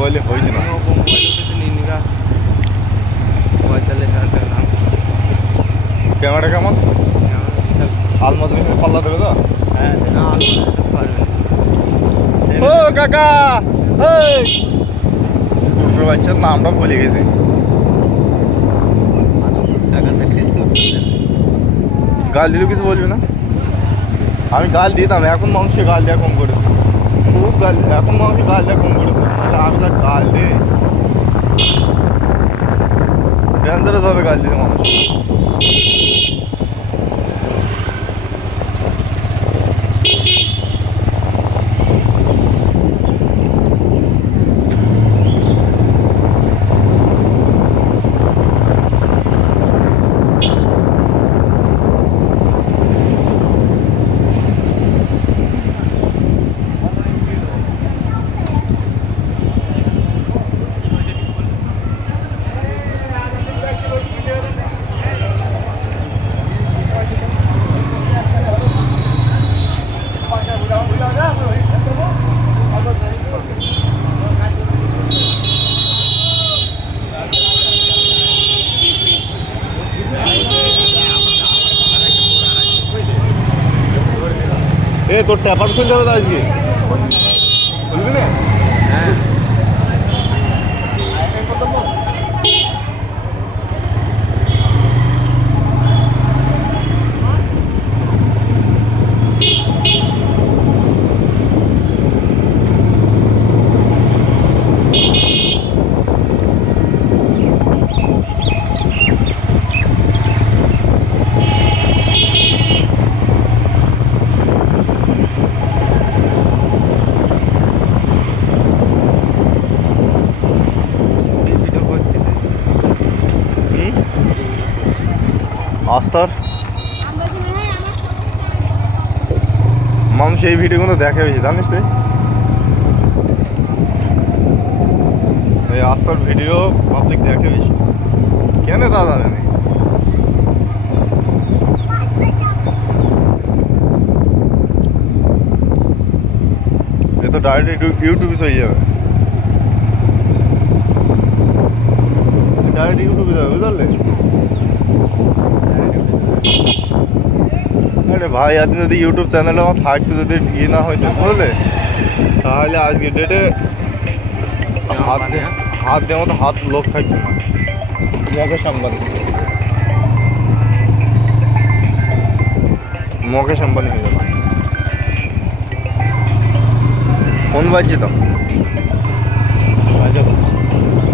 মোবাইলে হয়েছে না। মোবাইল উঠেছে নিনিকা 45,000 টাকা দাম। ক্যামেরা কেমন? আলমাস নিচে পাল্লা দেবে তো? হ্যাঁ না আলমারি পারবে। ও কাকা এই কুকুর বাচ্চার নামটা ভুলে গেছি। টাকাটা টেস্ট করতে গাল দিলেও কিছু বলবি না? আমি গাল দিতাম, এখন মানুষকে গাল দেওয়া কম করেছে। খুব গাল, এখন মানুষকে গাল দেওয়া কম করেছে। আমি যা গাল দিই, ডেঞ্জারাস ভাবে গাল দিতে মানুষ। এ তোর ট্যাপার খুলতে হবে তো আজকে, খুলবি না? হ্যাঁ ভিডিও করতে আস্তার মানুষ এই ভিডিওগুলো দেখে বেশি, জানিস তুই? এই আস্তার ভিডিও পাবলিক দেখে বেশি। কেন তা জানেনি? এ তো ডাইরেক্ট ইউটিউবে চলে যাবে, ডাইরেক্ট ইউটিউবে যাবে, বুঝলে? আরে ভাই, আজ যদি ইউটিউব চ্যানেলে আমার থাকতো, যদি ভিউ না হইতো, বুঝলে, তাহলে আজকে ডেটে হাত দেওয়ার মতো হাত লোক থাকতো না। মুকেশ আম্বানি, মুকেশ আম্বানি হয়ে গেল। ফোন বাজছে তো,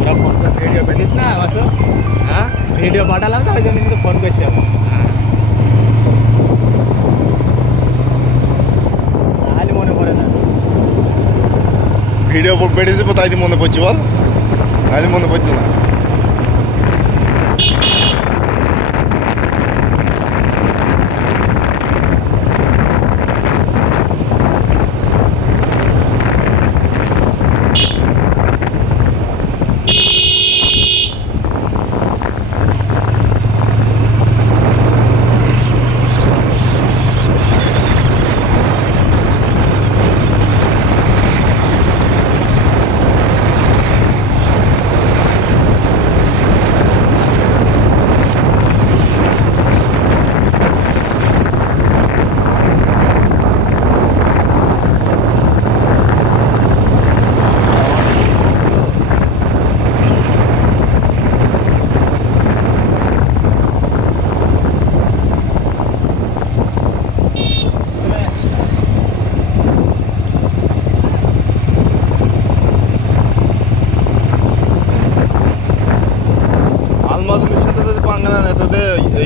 ওরা ফোন করে ভিডিও পেতিস না মাসু? হ্যাঁ ভিডিও পাঠালাম তো ওই জন্য কিন্তু ফোন করছি আমি। তাহলে মনে পড়ে না। ভিডিও বেড়েছে তাই দিয়ে মনে পড়ছে, বল? তাহলে মনে পড়তো না।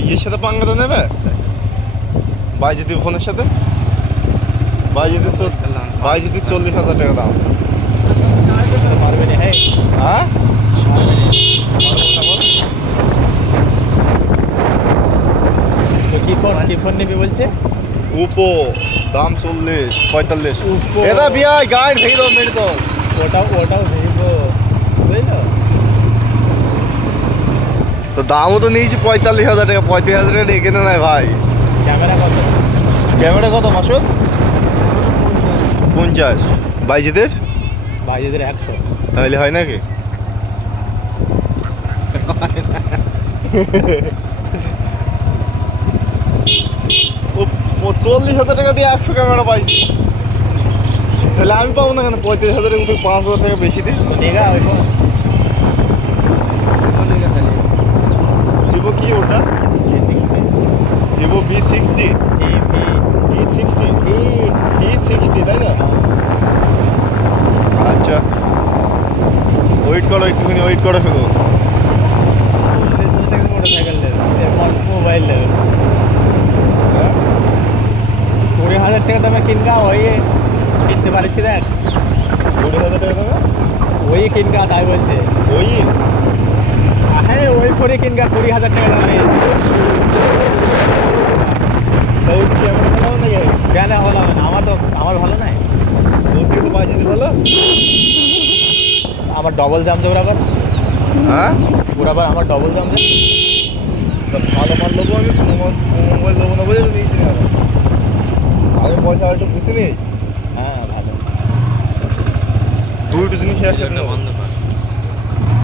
ইয়ের সাথে পাঙ্গাটা নেবে, বাইজিতি ফোনের সাথে। বাইজিতি 40,000 টাকা দাম। হ্যাঁ কি ফোন নেবে বলছে? উপো, দাম 40-45। এটা বিয়া গাইড ভেই দাও মেরে তো। ওটাও ভিভো, বুঝলো? তো দামও তো নিয়েছি 45,000 টাকা। 35,000 টাকা এখানে নাই ভাই। ক্যামেরা কত? ক্যামেরা কত মাসুদ? 50। বাইজিতের বাইরেদের 100। তাহলে হয় নাকি? ও 40,000 টাকা দিয়ে 100 ক্যামেরা পাইছি, তাহলে আমি পাবো না কেন? 35,000 টাকা 5,000 টাকা বেশি দিই। নেগা ওই ফোন ভিভো কি ওটা? ভিভো V60 V60 V60 তাই না? আচ্ছা, ওয়েট করো, একটুখানি ওয়েট করো শুধু। মোটরসাইকেল নেবে, মোবাইল নেবে। হ্যাঁ 20,000 টাকা দামে কিনগা ওই কিনতে পারিস কি দেখ? 20,000 টাকা দেবে ওই কিনগা তাই বলছে। ওই? হ্যাঁ ওই ফোনে কিনগা 20,000 টাকা দামে। তা ওই ক্যামেরা ভালো নাকি? কেন ভালো হবে না? আমার ভালো নাই। ওর থেকে তো বাজিয়ে ভালো। আমার ডবল জাম তো বরাবর। হ্যাঁ বরাবর আমার ডবল জাম দেয়। তা ভালো মাল দেবো আমি, মোবাইল দেবো না বলে তো নিয়েছি না। আগে পয়সা একটু বুঝে নিই। হ্যাঁ ভালো। দুটো জিনিস একসাথে নেবো। বন্ধ কর।